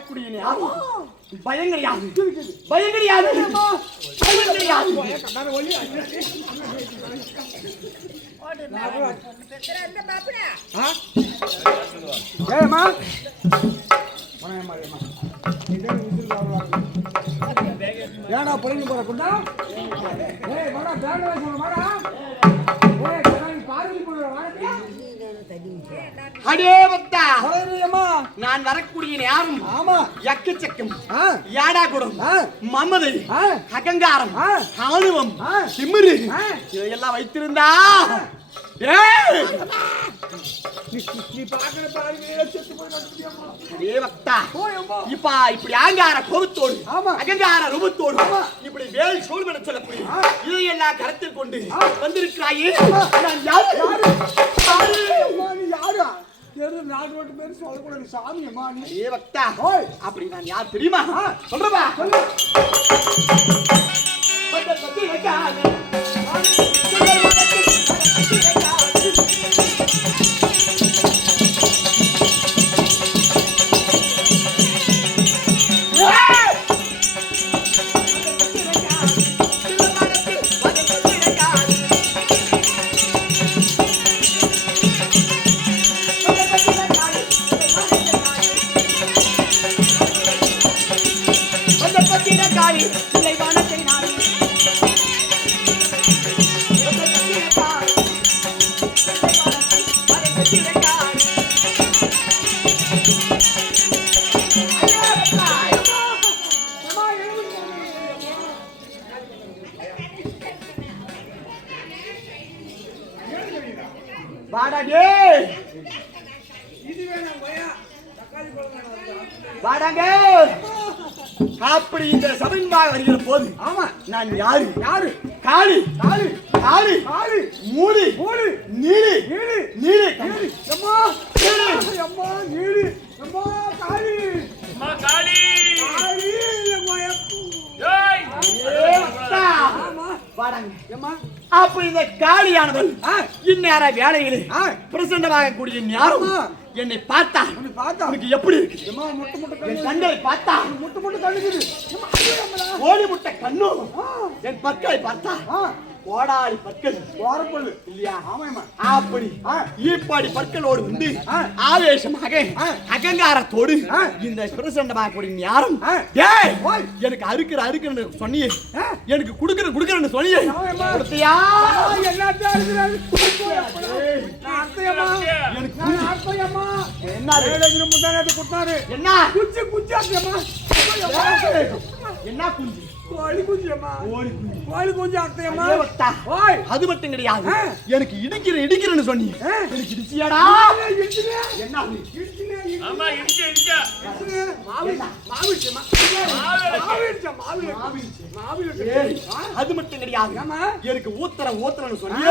வரக்கூடிய பயம் கிடையாது, பயம் கிடையாது, பயம் கிடையாது. ஏடா பொழுது போறக்குண்டா ஏய் வாடா பேண்ட் வாங்க வாடா ஏய் நான் பாருங்க போற வாடா அடே பக்தா ஹalleluya நான் வரக்கூடிய நேரம் ஆமா யக்கச்சக்கம் யாடா குடம் மமதை அகங்காரம் ஆணவம் திமிரு இதெல்லாம் வைத்திருந்தா ஏய் நீ பாக்குற பாருங்க செத்து போய் நடக்குதியம்மா அடே பக்தா இப்ப இப்படி ஆங்கார கோபத்தோடு அகங்கார ரூபத்தோடு இப்படி வேல் சூழ்மன சொல்லக்கூடிய இதையெல்லாம் கருத்தில் கொண்டு வந்திருக்கிறாயே நான் யாரு யாரு தெரு நாடு ரோட்டு பேர் சொல்லக்கூடாது சாமி அம்மா நீ ஏ பக்தா அப்படி நான் யார் தெரியுமா சொல்றவா சொல்லு பத்தி வைக்காத அப்படி இந்த சபையாக வருகிற போது ஆமா நான் யாரு யாரு காளி காளி காளி காளி மூடி மூடி நீலி நீலி நீலி அம்மா அம்மா நீலி அம்மா காளி அம்மா காளி காளி அம்மா ஏய் ஆமா வாடாங்க அம்மா அப்ப இந்த காளியானவள் இந்நேர வேளையிலே பிரசன்னமாக கூடிய யாரும் என்னை பார்த்தா உனக்கு எப்படி இருக்கு முட்டை முட்டை என் கண்ணை பார்த்தா முட்டை முட்டை கண்ணுக்குது கோழி முட்டை கண்ணு என் பற்களை பார்த்தா கோடாளி பற்கள் ஓரப்பல்லு இல்லையா ஆமாமா அப்படி ஈப்பாடி பற்களோடு வந்து ஆவேசமாக அகங்காரத்தோடு இந்த பிரசண்டமாக கூடிய யாரும் டேய் எனக்கு அறுக்குறன்னு சொன்னியே எனக்கு குடுக்குறன்னு சொன்னியே கொடுத்தியா எல்லாத்தையும் அறுக்குறாரு அத்தையம்மா எனக்கு அத்தையம்மா என்ன ரேலஜில முந்தானே குட்டாரு என்ன குச்சி குச்சி அத்தையம்மா என்ன குஞ்சி கோழி குஞ்சியம்மா கோழி குஞ்சி அத்தையம்மா ஓய் அது மட்டும் கிடையாது எனக்கு இடிக்கிறன்னு சொன்னி எனக்கு இடிச்சியாடா என்ன இடிச்சினே ஆமா இடிச்ச மாவுச்சமா அது மட்டும் கிடையாது எனக்கு ஊத்துறன்னு சொன்னி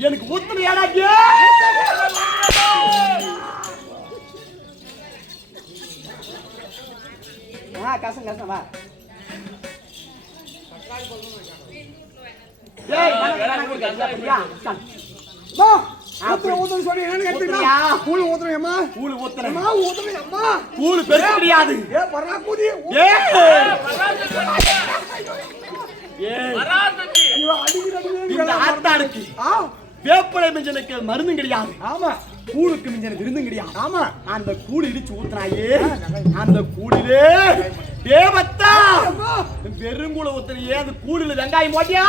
எனக்கு ஊத்துறியாடா கசம் வா ஏய் நான் குடுக்கறியா பா ஊத்துற சொல்லி என்ன கேட்டியா கூழ் ஊத்துறேம்மா கூழ் ஊத்துறேம்மா ஊத்துறேம்மா கூழ் பெருசு கிடையாது ஏ பராக்குதி பராக்குதி இவ அடிக்குது இந்த ஆத்தாளுக்கு வேப்பலை மிஞ்சனுக்கு மருந்து கிடையாது ஆமா கூழுக்கு மிஞ்சன விருந்தும் கிடையாது ஆமா அந்த கூழ் இடிச்சு ஊத்துறாயே அந்த கூழிலே தேவத்தா வெறுங்கூழ ஊத்துறியே அந்த கூழில வெங்காயம் போட்டியா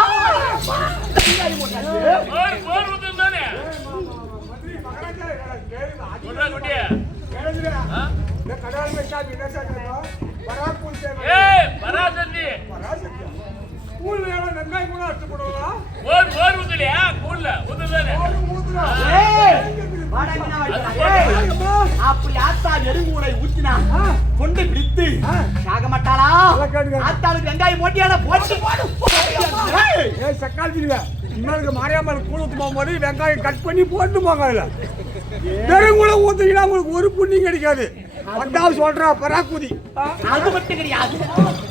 வெங்காயம் போட்டியா போர் ஊத்துறானே மந்திரி மகராஜா சொல்றா குட்டியா கேளுடா இந்த கடால் में क्या बिना सकता பராக்கூல் से ஏய் பராசந்தி கூழ் வேற வெங்காயம் கூட அடிச்சு போடுவா போர் ஊத்துறியா கூழ்ல ஊத்துறானே ஊத்துறா ஏய் அப்படி ஆத்தா வெறுங்கூடை ஊத்தினா கொண்டு பிடித்து சாக மாட்டாளா ஆத்தாளுக்கு வெங்காயம் போட்டியானா போட்டு ஏய் சக்கால்ஜிங்க இன்னொரு மாரியாமல் கூழ் ஊத்து போகும்போது வெங்காயம் கட் பண்ணி போட்டு போங்க அதுல வெறுங்கூட ஊத்துனா உங்களுக்கு ஒரு புண்ணியம் கிடைக்காது அதான் சொல்றா பராக்குதி அது மட்டும் கிடையாது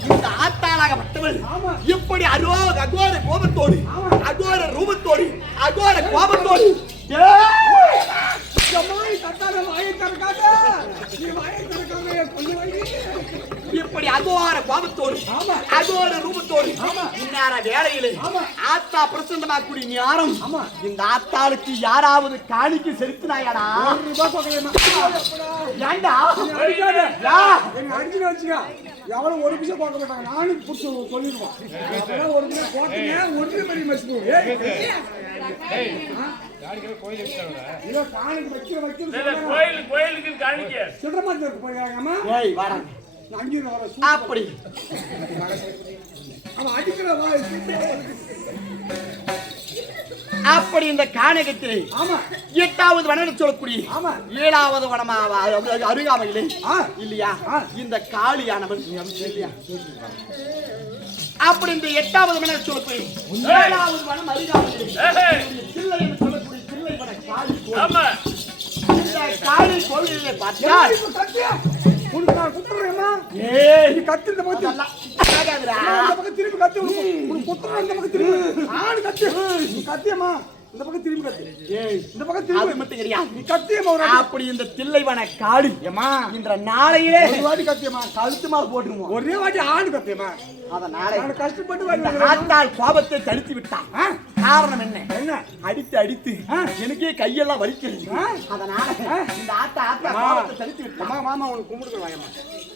இந்த ஆத்தாளாகப்பட்டவள் இப்படி அகோர கோபத்தோடு அகோர ரூபத்தோடு அகோர கோபத்தோடு ஜமாய் தட்டால வாயை தரக்காத நீ வாயை தரக்காத கொண்டு வாங்கி குடும்பத்தோடு இந்நேர வேலையிலே ஆத்தா பிரசண்டமாக்கூடிய ஞானம் இந்த ஆத்தாளுக்கு யாராவது காணிக்கு செலுத்தினாயாடா? ஏண்டா அடிச்சு வச்சுக்க எவ்வளவு ஒரு நிமிஷம் பார்க்க மாட்டாங்க. நானும் புடிச்சு சொல்லிடுவோம். ஒரு நிமிஷம் போட்டீங்க ஒன்று பெரிய மசிப்பு கோயிலுக்கு காணிக்க சில்லற மாதிரி இருக்கு போயிருக்காங்கம்மா. ஏய் வாடா அங்கேயும் வர அப்படி அவன் அடிக்கிற அப்படி இந்த காணகத்திலே ஆமா 8வது வனம் சொல்லக்கூடிய ஆமா 7வது வனமா அருகாமையிலே இல்லையா இந்த காளியானவன் இல்லையா? அப்படி இந்த 8வது வனம் சொல்லக்கூடிய 7வது வனம் அருகாமையிலே சில்லை என்று சொல்லக்கூடிய சில்லை வன காளி கோவில். இந்த காளி கோவிலிலே பார்த்தால் உனக்கு நான் குத்துறேம்மா. ஏய் நீ கத்து இந்த பக்கத்துல ஆகாதுடா. இந்த பக்கம் திரும்பி கத்து. உனக்கு குத்துறேன் இந்த பக்கம் திரும்பி ஆடு கத்து. நீ கத்தியம்மா இந்த பக்கம் திரும்பி கத்து. ஏய் இந்த பக்கம் அது திரும்பி மட்டும் கிடையாது. நீ கத்தியம்மா ஒரு அப்படி இந்த தில்லைவன காளி ஏமா இன்ற நாளையிலே ஒரு வாட்டி கத்தியம்மா கழுத்து மால் போட்டுருவோம். ஒரே வாட்டி ஆடு கத்தியம்மா. அதனால நான் கஷ்டப்பட்டு இந்த வரேன். ஆத்தாள் கோபத்தை தடுத்து விட்டான். காரணம் என்ன? என்ன அடித்து அடித்து எனக்கே கையெல்லாம் வலிக்கிறது. அதனால இந்த ஆத்தா கோபத்தை தடுத்து விட்டான். அம்மா மாமா உனக்கு கும்பிட்டு வாயம்மா.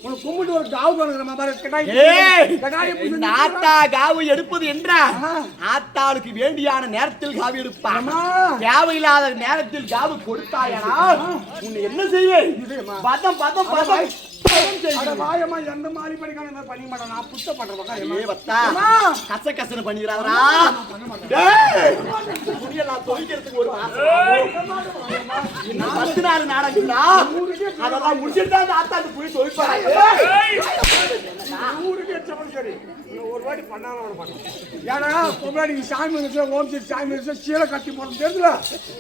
உனக்கு கும்பிட்டு ஒரு காவு பண்ணுறமா பாரு. ஏய் இந்த ஆத்தா காவு எடுப்பது என்றால் ஆத்தாளுக்கு வேண்டியான நேரத்தில் காவு எடுப்பான். தேவையில்லாத நேரத்தில் காவு கொடுத்தாயனால் உன்னை என்ன செய்வேன்? பதம் பதம் பதம் வாயம்மா எந்த மாதிரி படிக்காம பண்ணி மாட்டேன். நான் புத்த பண்றேன். கச கசன்னு பண்ணிக்கிறாரா? துணியெல்லாம் துவைக்கிறதுக்கு ஒரு இன்னும் 10 நாள் நாடகங்களா அதெல்லாம் முடிச்சுட்டு அந்த ஆத்தாக்கு போய் துவைப்பாங்க. சரி ஒரு வாட்டி பண்ணாலும் பண்ண ஏன்னா பொம்பளை சாமி ஓம் சரி சாமி சீலை கட்டி போறது தெரியல.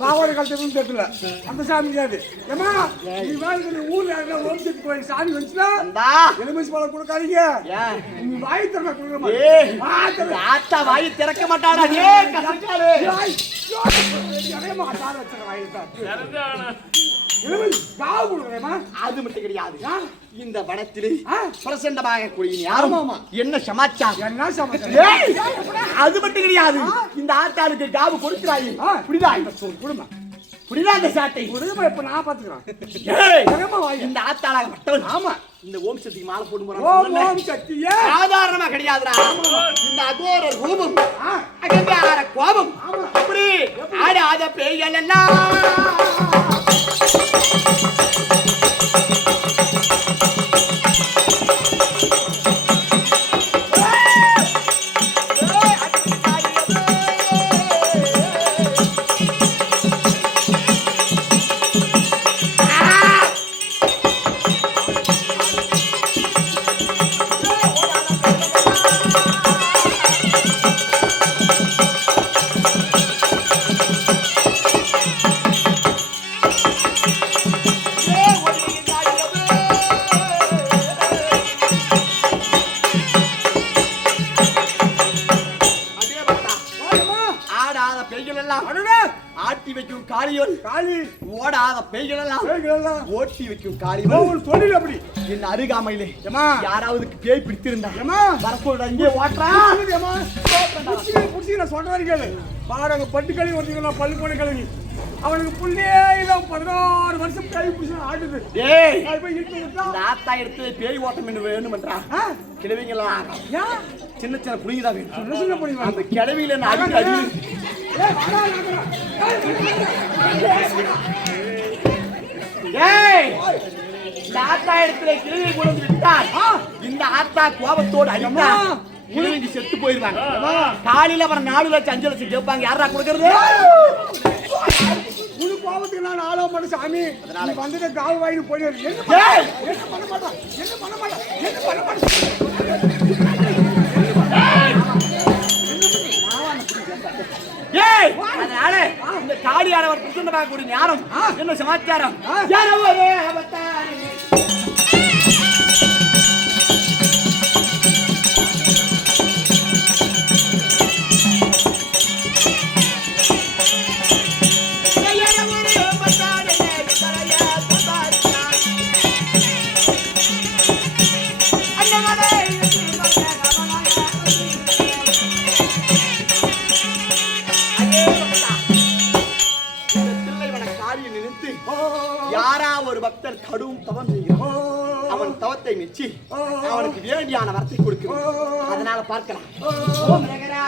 பாவாடை கட்டி தெரியல. அந்த சாமி கிடையாது. ஏமா நீ வாழ்க்கை ஊர்ல ஓம் சக்தி கோயில் சாமி வந்துச்சுன்னா எலுமிச்சு பழம் கொடுக்காதீங்க. நீ வாய் திறக்க கொடுக்க ஆத்தா வாய் திறக்க மாட்டாடா. அது மட்டும் கிடையாது. இந்த வனத்திலே பிரசண்டமாக கூடிய என்ன சமாச்சாரம்? என்ன சமாச்சாரம்? அது மட்டும் கிடையாது. இந்த ஆத்தாளுக்கு காவு கொடுக்கிறாய். புரியுதா? குடும்பம் புரியுதா? இந்த சாட்டை குடும்பம் இப்ப நான் பாத்துக்கிறேன். இந்த ஆத்தாளாக மட்டவன். ஆமா இந்த ஓம் சக்திக்கு மாலை போட்டு ஓம் சக்தியே சாதாரணமா கிடையாதுடா. இந்த அகோர ரூபம் அகங்கார கோபம் அப்படி ஆடாத பேய்கள் எல்லாம் ஆட்டி வைக்கும் காளியோல் காளி ஓடாத பேய்கள் எல்லாம் ஓட்டி வைக்கும் காளியோல் ஒரு தொழில் அப்படி. என் அருகாமையிலே யாராவது பேய் பிடித்திருந்தா வரக்கூட இங்கே ஓட்டுறா புடிச்சு நான் சொல்றேன் கேளு. பாருங்க பட்டு கழுவி ஒருத்தீங்களா பள்ளி போன கழுவி அவனுக்கு புள்ளே இல்ல 16 வருஷம் கை பிடிச்சு ஆடுது. ஏய் ஆத்தா எடுத்து பேய் ஓட்டம் என்ன வேணும்ன்றா கிழவிங்களா சின்ன சின்ன புளிங்கதான் வேணும். சின்ன சின்ன புளிங்க அந்த கிழவியில அடிக்க அடி ஏய் இந்த ஆத்தா இடத்துல கிழவி கொண்டு விட்டார். இந்த ஆத்தா கோபத்தோடு அடித்தா கிழவிக்கு செத்து போயிருவாங்க. காலையில வர 4 லட்சம் 5 லட்சம் கேட்பாங்க. யாரா கொடுக்கறது? முழு கோபத்துக்கு நான் ஆளோ பண்ண சாமி வந்துட்டு கால் வாங்கி போயிடு. என்ன பண்ண மாட்டான் என்ன பண்ண மாட்டான் என்ன பண்ண மாட்டான். ஏய் அதனால இந்த காளியானவர் பிரசன்னமாக கூடிய ஞானம் என்ன சமாச்சாரம்? யாரவரே அவதாரி காளியை நினைத்து யாரா ஒரு பக்தர் கடும் தவம் செய்கிறான் அவன் தவத்தை மெச்சி அவனுக்கு வேண்டியான வரத்தை கொடுக்கிறான். அதனால பார்க்கலாம். ஓம் நகரா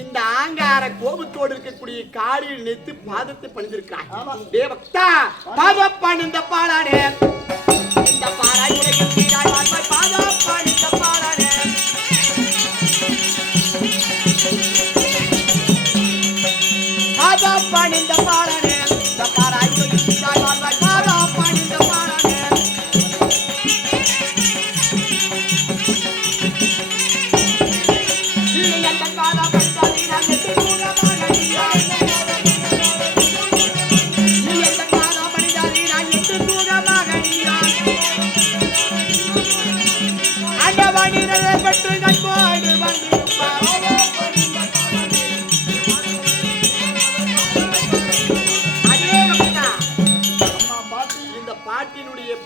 இந்த ஆங்கார கோபத்தோடு இருக்கக்கூடிய காளியில் நிறுத்தி பாதத்தை பணிந்திருக்கிறார். தேவக்தா பாதப்பான் இந்த பாடானே இந்த பாராய் பாதப்பான் இந்த பாடானே பாதப்பான் இந்த பாடானே இந்த பாராய் பாதப்பான் இந்த பாடானே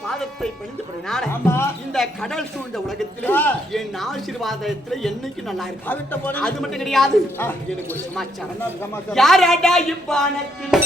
பாதத்தை பணிந்தபடினால இந்த கடல் சூழ்ந்த உலகத்திலே என் ஆசீர்வாதத்துல என்னைக்கு நல்லா இருக்கு. அது மட்டும் கிடையாது, எனக்கு ஒரு சமாச்சாரம். யாராடா இப்பானத்தில்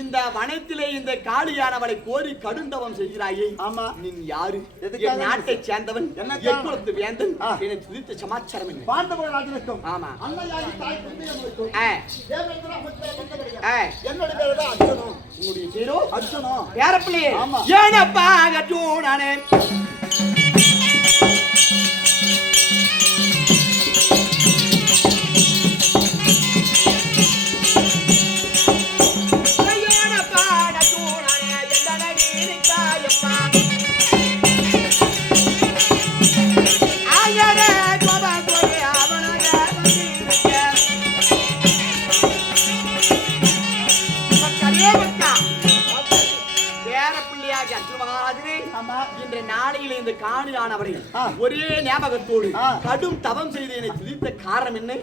இந்த வனத்திலே இந்த காளியானவளை கோரி கடுந்தவம் செய்கிறாயே. ஆமா, நீ யாரு? நாட்டை சேர்ந்தவன், எக்குலத்து வேந்தன், என்னை துதித்த சமாச்சாரம் என்ன? பாண்டவ ராஜனுக்கும் ஆமா அன்னையாகி தாய் குந்தியனுக்கும் என்னோட பேரு தான் அர்ஜுனன். உங்களுடைய பேரோ அர்ஜுனன். பேரப்பிள்ளை ஏனப்பா அர்ஜுனனே நாளையில இந்த காணியானவரை ஒரே ஞாபகத்தோடு கடும் தவம் செய்து என்னை துதித்த காரணம் என்ன?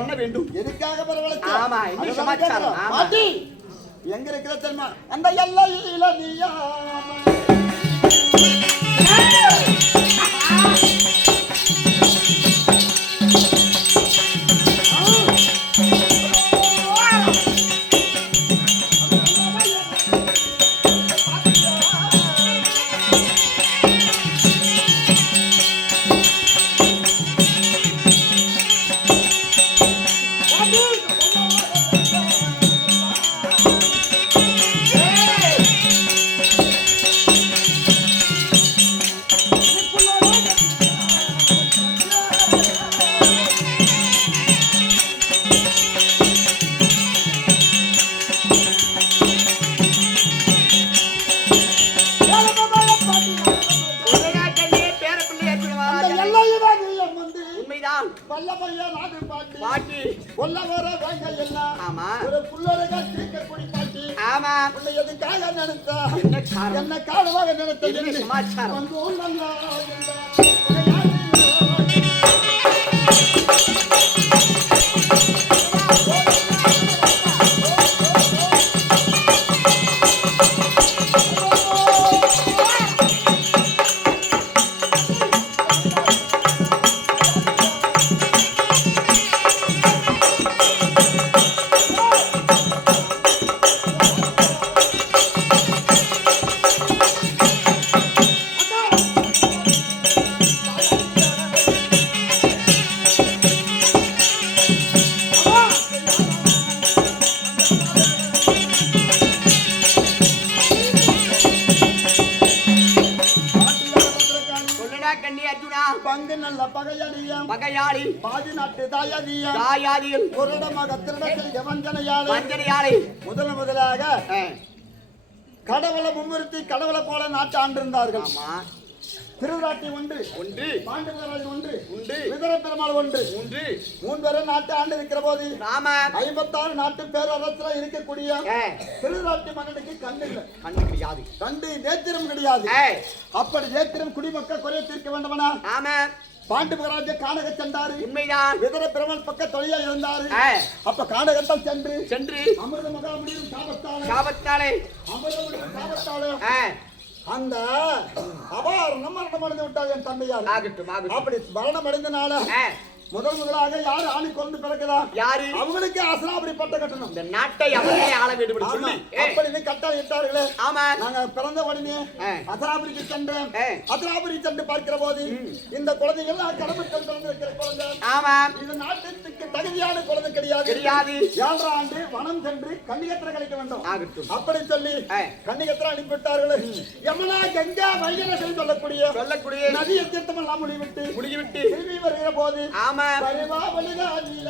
என்ன வேண்டும்? எதுக்காக பரவலச்சு? ஆமா, என்ன சமாச்சாரம்? ஆமா, எங்க இருக்கிற தெரியுமா? அந்த எல்லையில நீயா புள்ளரகா தீக்க குடி பாட்டி ஆமா உன்னை எதுக்காக நினைத்தா என்ன காரணம் என்ன காரணமாக நினைத்த என்ன சமாச்சாரம் வந்து உள்ளா பங்கு நல்ல பகையடியம் பகையாளி பாதி நாட்டு தாயாதியம் தாயாதியில் ஒரு இடமாக திருடத்தில் வஞ்சனையாளி வஞ்சனையாளி முதலாக கடவுளை முன்னிறுத்தி கடவுளை போல நாட்டு ஆண்டிருந்தார்கள் ஆமா திருவிழாட்டி ஒன்று ஒன்று பாண்டவராஜ் ஒன்று உண்டு விதர பெருமாள் ஒன்று ஒன்று மூன்று நாட்டு ஆண்டு இருக்கிற போது ஆமா 56 நாட்டு பேரரசுல இருக்கக்கூடிய திருவிழாட்டி மன்னனுக்கு கண்ணு இல்லை கண்ணு கிடையாது கண்டு நேத்திரம் கிடையாது அப்படி நேத்திரம் குடிமக்கள் குறைய தீர்க்க வேண்டுமனா ஆமா பாண்டவராஜ கானக சென்றாரு உண்மைதான் விதர பெருமாள் பக்க தொழிலா இருந்தாரு அப்ப கானகத்தால் சென்று அமிர்த மகாமுடியும் சாபத்தாலே சாபத்தாலே அந்த அபாரணம் மரணம் அடைந்து விட்டார் என் தந்தையார் ஆகட்டும் அப்படி மரணம் அடைந்தனால முதலாக யாரு ஆணி கொண்டு பிறகுதா யாரு அவங்களுக்கு அசனாபுரி பட்ட கட்டணும் இந்த நாட்டை அவர்களே ஆள வேண்டும் சொல்லி அப்படி கட்டால் இட்டார்களே ஆமா நாங்க பிறந்த உடனே அசனாபுரிக்கு சென்றேன் அசனாபுரி சென்று பார்க்கிற போது இந்த குழந்தைகள் கடமைகள் பிறந்து இருக்கிற குழந்தை ஆமா இந்த நாட்டுக்கு தகுதியான குழந்தை கிடையாது 7 ஆண்டு வனம் சென்று கன்னிகத்திர கிடைக்க வேண்டும் ஆகட்டும் அப்படி சொல்லி கன்னிகத்திர அனுப்பிவிட்டார்கள் யமுனா கங்கா வைகை சொல்லக்கூடிய நதியை தீர்த்தம் எல்லாம் முடிவிட்டு திரும்பி வருகிற போது பரிவா வலிதா நீல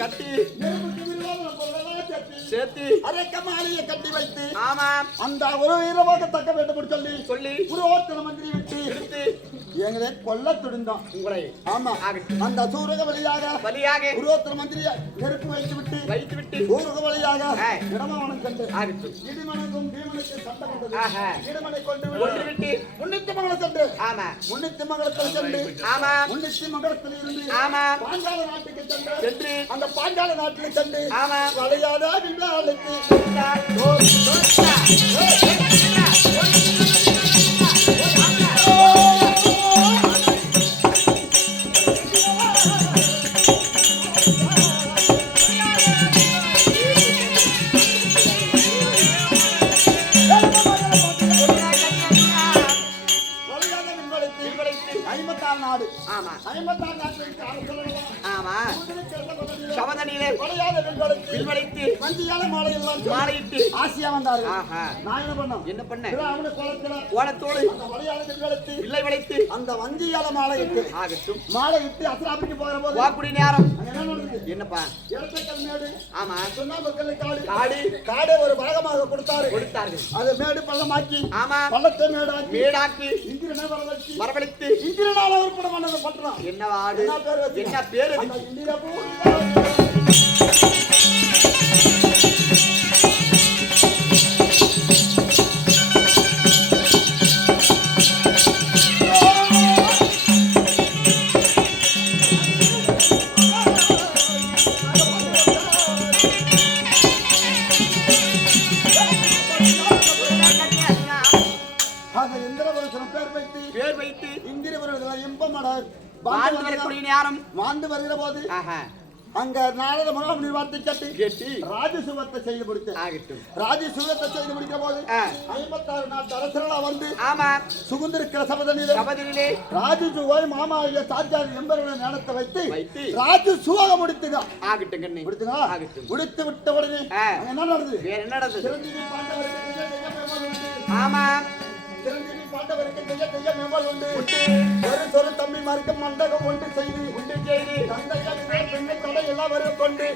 கட்டி சேர்த்து அரக்கமாளியை கட்டி வைத்து ஆமா அந்த ஒரு இரவாக தக்க வேண்டும் சொல்லி புரோத்தன மந்திரி விட்டு எடுத்து எங்களை கொல்ல துடிந்தோம் உங்களை ஆமா அந்த சூரக வழியாக புரோத்தன மந்திரியை நெருப்பு வைத்து விட்டு சூரக வழியாக இடமாவனம் சென்று இடிமனுக்கும் பீமனுக்கு சண்டை கொண்டது இடிமனை கொண்டு விட்டு முன்னித்திமங்கலம் சென்று முன்னித்திமங்கலத்தில் சென்று முன்னித்திமங்கலத்தில் இருந்து பாஞ்சால நாட்டுக்கு சென்று அந்த பாஞ்சால நாட்டுக்கு சென்று வளையாத விழாளுக்கு ஆசியா வந்தாரு. நான் என்ன பண்ணேன்? கோலத்தோடு வில்லை வளைத்து அந்த வஞ்சியால மாலை இட்டு அசராபிக்கு போகிற போது வாக்குடி நேரம் என்னப்பா இடத்தக்கல் மேடு சுண்ணாம்புக்கல் காடு ஒரு பாகமாக கொடுத்தார்கள். அது மேடு பள்ளமாக்கி பள்ளத்தை மேடாக்கி இந்திரனை வரவழைத்து இந்திரனால உருப்பட பண்ணது பண்றான். என்ன வாடு என்ன பேரு பேர் வைத்து இந்திரவர்கள் இன்பமட வாழ்ந்து வருகிற போது அங்க நாரத மகாமுனி வார்த்தை கேட்டு ராஜசுவத்தை செய்து முடித்தேன். ராஜசுவத்தை செய்து முடிக்கிற போது 56 நாட்டு அரசர்களா வந்து சுகுந்திருக்கிற சபதனிலே ராஜசுவை மாமா சாஜாதி எம்பர்களுடைய நேரத்தை வைத்து ராஜசுவக முடித்துங்க முடித்து விட்ட உடனே என்ன நடந்தது? சிரஞ்சீவி பாண்டவருக்கு ஆமா சிரஞ்சீவி பாண்டவருக்கு கைய கைய மேம்பால் உண்டு ஒரு சொரு தம்பி மறுக்க மண்டகம் ஒன்று செய்து தந்தையார் பெண்ணை தடை எல்லாம் வரவு கொண்டு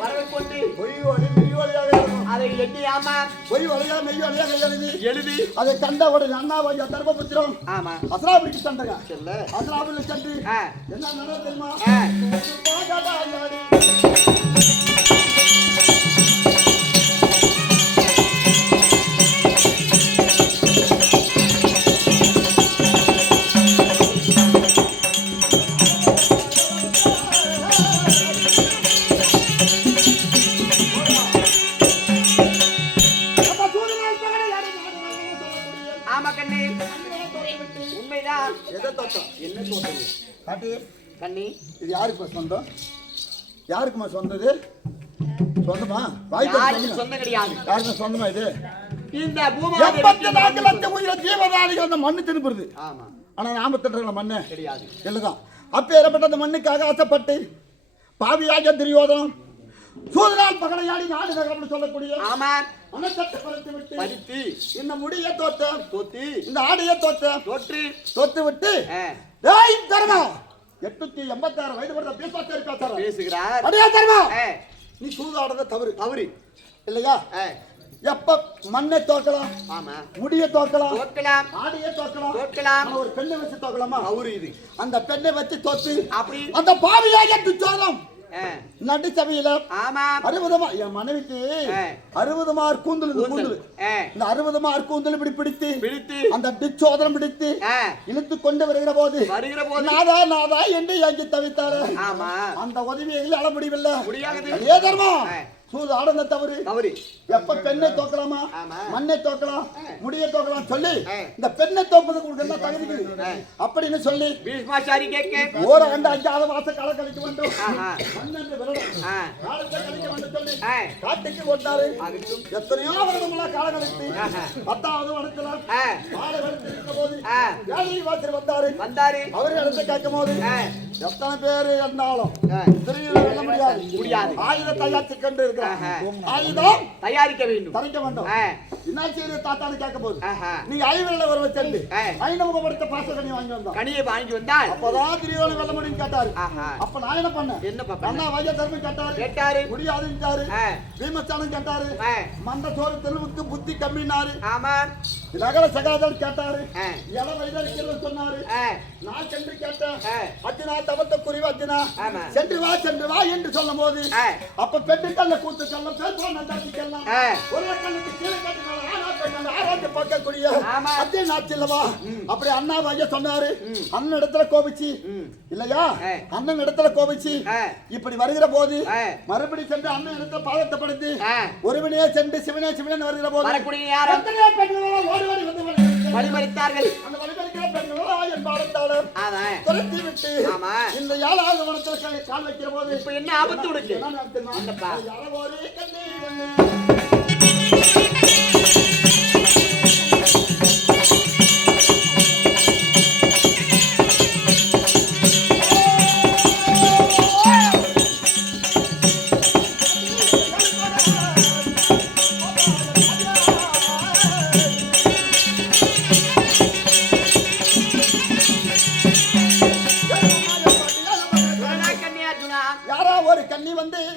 பொய் வழி மெய் வழியாக இருக்கும் அதை எண்ணி ஆமா பொய் வழியா மெய் வழியாக எழுதி அதை கண்டவுடன் அண்ணாவாய் தர்மபுத்திரம் ஆமா அசராபுரிக்கு சென்றாங்க அசராபுரிக்கு சென்று என்ன நடந்தது தெரியுமா கண்ணி இது யாருக்கு சொந்தம் யாருக்குமா சொந்தது சொந்தமா வாய்ப்பு சொந்தம் கிடையாது யாருக்கு சொந்தமா இது இந்த 84 லட்சம் உயிர் ஜீவதானிகள் அந்த மண்ணு திரும்புறது ஆமா ஆனா நாம திட்டுற மண்ணு கிடையாது இல்லதான் அப்ப ஏற்பட்ட அந்த மண்ணுக்காக ஆசைப்பட்டு பாவியாக துரியோதனம் சூதனால் பகடையாடி நாடு நகரம் சொல்லக்கூடிய ஆமா மனசட்டை பறித்து விட்டு பறித்து இந்த முடியை தோத்து இந்த ஆடையை தோத்து விட்டு டேய் தர்மா 886 வயது படுத்த பேசாத இருக்கா பேசுகிறார் அடே தர்மா நீ சூதாடுறது தவறு இல்லையா எப்ப மண்ணை தோக்கலாம் ஆமா முடியை தோக்கலாம் ஆடையை தோக்கலாம் ஒரு பெண்ணை வச்சு தோக்கலாமா அவரு இது அந்த பெண்ணை வச்சு தோத்து அப்படி அந்த பாவியாக துச்சோதனம் நடு சபையில ஆமா 60 என் மனைவிக்கு 60 மார்க் கூந்தல் இந்த 60 மார்க் கூந்தல் இப்படி பிடித்து அந்த துச்சோதனம் பிடித்து இழுத்து கொண்டு வருகிற போது நாதா என்று எங்கி தவித்தாரு அந்த உதவியை அழ முடியவில்லை ஏ தர்மம் சூது ஆடந்த தவறு எப்ப பெண்ணை தோக்கலாமா மண்ணை தோக்கலாம் முடியை தோக்கலாம் சொல்லி இந்த பெண்ணை தோப்பதுக்கு உங்களுக்கு என்ன தகுதி அப்படின்னு சொல்லி பீஷ்மாச்சாரி கேட்க ஒரு ஆண்டு 5 மாசம் களை கழிக்க வேண்டும் 12 வருடம் காலத்தை கழிக்க வேண்டும் சொல்லி காட்டுக்கு கொண்டாரு எத்தனையோ வருடங்களா கால கழித்து 10வது வருடத்துல காலை வளர்த்து இருக்க போது வேலையை வாசல் வந்தாரு அவரு இடத்தை கேட்கும் போது எத்தனை பேரு இருந்தாலும் திருவிழா வெல்ல முடியாது ஆயுத தயாரித்து கொண்டு இருக்கிற ஆயுதம் தயாரிக்க வேண்டும் என்ன செய்யுது தாத்தான்னு கேட்க போது நீங்க ஐவரில் ஒரு வச்சு ஐநமுகப்படுத்த பாசக்கணி வாங்கி வந்தோம் கனியை வாங்கி வந்தால் அப்பதான் திருவிழா வெல்ல முடியும் கேட்டாரு அப்ப நான் என்ன பண்ணேன் அண்ணா வைய தர்மம் கேட்டாரு முடியாதுன்னு பீமச்சானம் கேட்டாரு மந்த சோறு தெலுவுக்கு புத்தி கம்மினாரு நகர சகாதல் கேட்டாரு இள வயதில் சொன்னாரு நான் சென்று கேட்டேன் அர்ஜுனா தவத்த குறிவு அர்ஜுனா சென்று வா என்று சொல்லும் போது அப்ப பெண்ணுக்கல்ல கூத்துக்கல்ல பேசுவோம் நந்தாச்சிக்கெல்லாம் ஒரு கண்ணுக்கு கீழே கட்டினால ஆராய்ச்சி பார்க்கக்கூடிய அத்தே நாச்சில்லவா அப்படி அண்ணா வைய சொன்னாரு அண்ணன் இடத்துல கோபிச்சு இல்லையா அண்ணன் இடத்துல கோபிச்சு இப்படி வருகிற போது மறுபடி சென்று அண்ணன் இடத்துல பாதத்தை படுத்து ஒருவனே சென்று சிவனே வருகிற போது வழிமறித்தார்கள் அந்த வழிமறிக்கிற பெண்களோ என் பாடத்தாளர் துரத்தி விட்டு இந்த 7வது வனத்தில் கால் வைக்கிற போது இப்ப என்ன ஆபத்து உனக்கு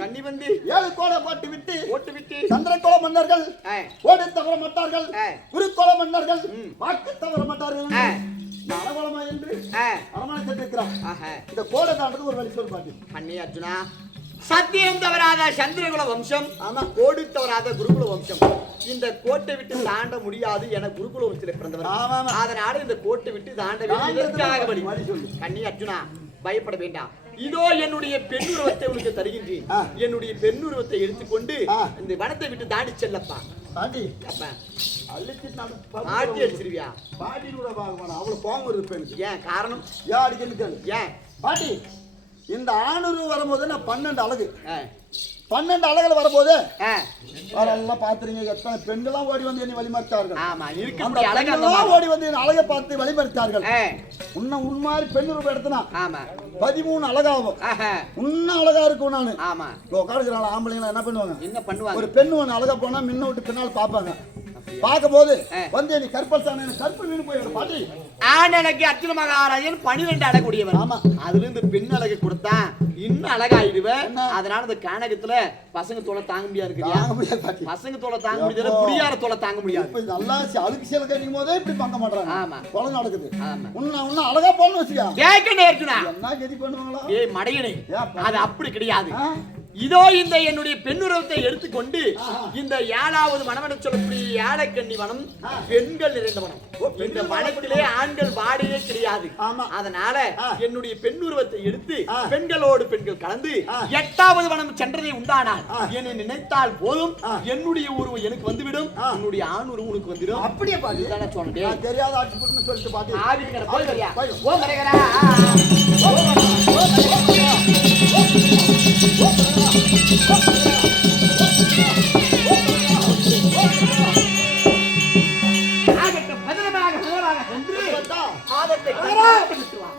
கண்ணி வந்து 7 கோட போட்டு விட்டு சந்திரகோள மன்னர்கள் ஓடி தவற மாட்டார்கள் குருகோள மன்னர்கள் வாக்கு தவற மாட்டார்கள் நலவளமா என்று அரமனை சென்றிருக்கிறார் இந்த கோடை தாண்டது ஒரு வழி சொல் பாட்டி கண்ணி அர்ஜுனா சத்தியம் தவறாத சந்திரகுல வம்சம் கோடி தவறாத குருகுல வம்சம் இந்த கோட்டை விட்டு தாண்ட முடியாது என குருகுல வம்சத்தில் பிறந்தவர் அதனால இந்த கோட்டை விட்டு தாண்ட கண்ணி அர்ஜுனா பயப்பட வேண்டாம் இதோ என்னுடைய பெண்ணுருவத்தை உனக்கு தருகின்றேன் என்னுடைய பெண்ணுருவத்தை எடுத்துக்கொண்டு இந்த வனத்தை விட்டு தாண்டி செல்லப்பா பாட்டி அப்பா பாட்டி அடிச்சிருவியா பாட்டி கூட பார்க்க அவ்வளவு கோவம் வருது ஏன் காரணம் ஏன் அடிக்கணும் ஏன் பாட்டி இந்த ஆணுரு வரும்போது நான் 12 அழகு 12 அழகுல வரும்போது வரலாம் பாத்துறீங்க எத்தனை பெண்கள்லாம் ஓடி வந்து என்னை வழிமறித்தார்கள் ஓடி வந்து என் அழகை பார்த்து வழிமறித்தார்கள் உன்ன உன் மாதிரி பெண் ரூபாய் எடுத்தனா 13 அழகாகும் இன்னும் அழகா இருக்கும் நானு உட்காடுக்கிறாள் ஆம்பளைங்களா என்ன பண்ணுவாங்க ஒரு பெண்ணு ஒண்ணு அழகா போனா முன்ன விட்டு பின்னால் பாப்பாங்க பார்க்கும்போது வந்து நீ கற்பல் சாமி கற்பல் நின்று போய் பாட்டி ஆண்டனுக்கு அர்ஜுன மகாராஜன் 12 அழகுடையவர். ஆமா. அதுல இருந்து பெண் அழகு கொடுத்தா இன்னும் அழகாயிடுவேன். அதனால இந்த கானகத்துல பசங்க தோலை தாங்க முடியாது. தாங்க முடியாது பாட்டி. பசங்க தோலை தாங்க முடியாது, புடியார தோலை தாங்க முடியாது. இப்ப நல்லா அழுக்கு சேலை கட்டிக்கும் போதே இப்படி பண்ண மாட்டாங்க. ஆமா. கொலை நடக்குது. ஆமா. உன்ன அழகா போன்னு வச்சுக்கா. கேட்க அர்ஜுனா. என்ன கதி பண்ணுவாங்களா? ஏய் மடையனே, அது அப்படி கிடையாது. இதோ இந்த என்னுடைய பெண்ணுறவத்தை எடுத்துக்கொண்டு இந்த 7வது வனம் என சொல்லக்கூடிய ஏலக்கண்ணி வனம் பெண்கள் நிறைந்த வனம். இந்த வனத்திலே ஆண்கள் வாடையே கிடையாது. அதனால என்னுடைய பெண்ணுருவத்தை எடுத்து பெண்களோடு பெண்கள் கலந்து 8வது வனம் சென்றதை உண்டானால் என்னை நினைத்தால் போதும் என்னுடைய உருவம் எனக்கு வந்துவிடும், என்னுடைய ஆண் உருவம் உனக்கு வந்துடும். அப்படியே பாட்டி தானே சொன்னேன். தெரியாத ஆட்சி போட்டுன்னு சொல்லிட்டு பாட்டி ஆவிங்கற போய் வரியா ஓ மரேகரா ஆகட்டும், பதனமாக போராக சென்று ஆதத்தை விட்டுவா.